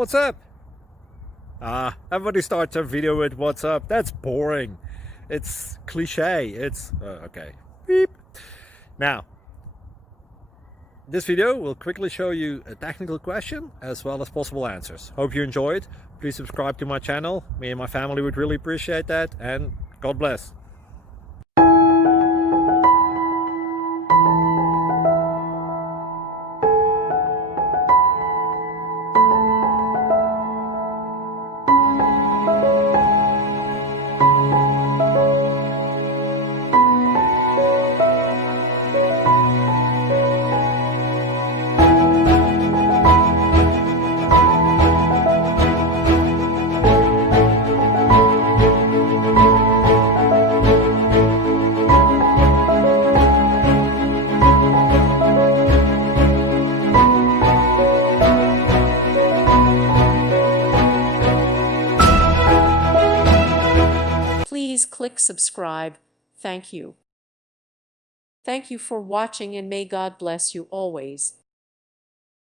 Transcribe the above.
What's up? Everybody starts their video with what's up. That's boring. It's cliche. It's okay. Beep. Now, this video will quickly show you a technical question as well as possible answers. Hope you enjoyed. Please subscribe to my channel. Me and my family would really appreciate that, and God bless. Please click subscribe. Thank you. Thank you for watching, and may God bless you always.